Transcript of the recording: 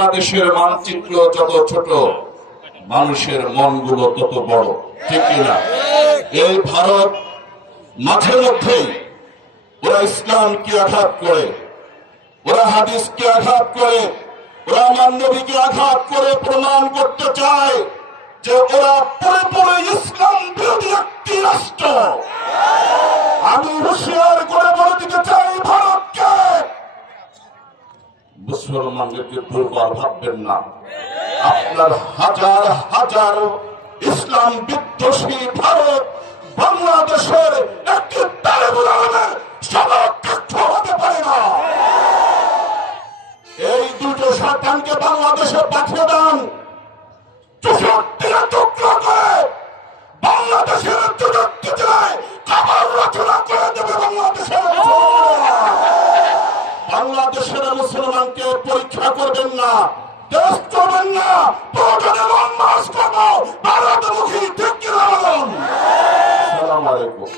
বাংলাদেশের মানচিত্র যত ছোট, মানুষের মনগুলো তত বড়, ঠিক কিনা? এই ভারত মাঝে মধ্যেই ওরা ইসলামকে আঘাত করে, ওরা হাদিসকে আঘাত করে, ওরা আমার নবীকে আঘাত করে প্রমাণ করতে চায় যে ওরা পুরোপুরি ইসলাম বিরোধী একটি রাষ্ট্র। আমি হুঁশিয়ার মুসলমানদেরকে দুর্বল ভাববেন না। আপনার হাজার হাজার ইসলাম বিদ্বেষী ভারত বাংলাদেশের একটি হতে না। এই দুটো শতানকে বাংলাদেশে পাঠিয়ে দেন। চৌষট্টিরা বাংলাদেশের মুসলমানকে পরীক্ষা করবেন না। টেস্ট করবেন না। প্রয়োজনে লং মার্চ করব ভারতমুখী ঠিক কিনা বলুন? সালাম আলাইকুম।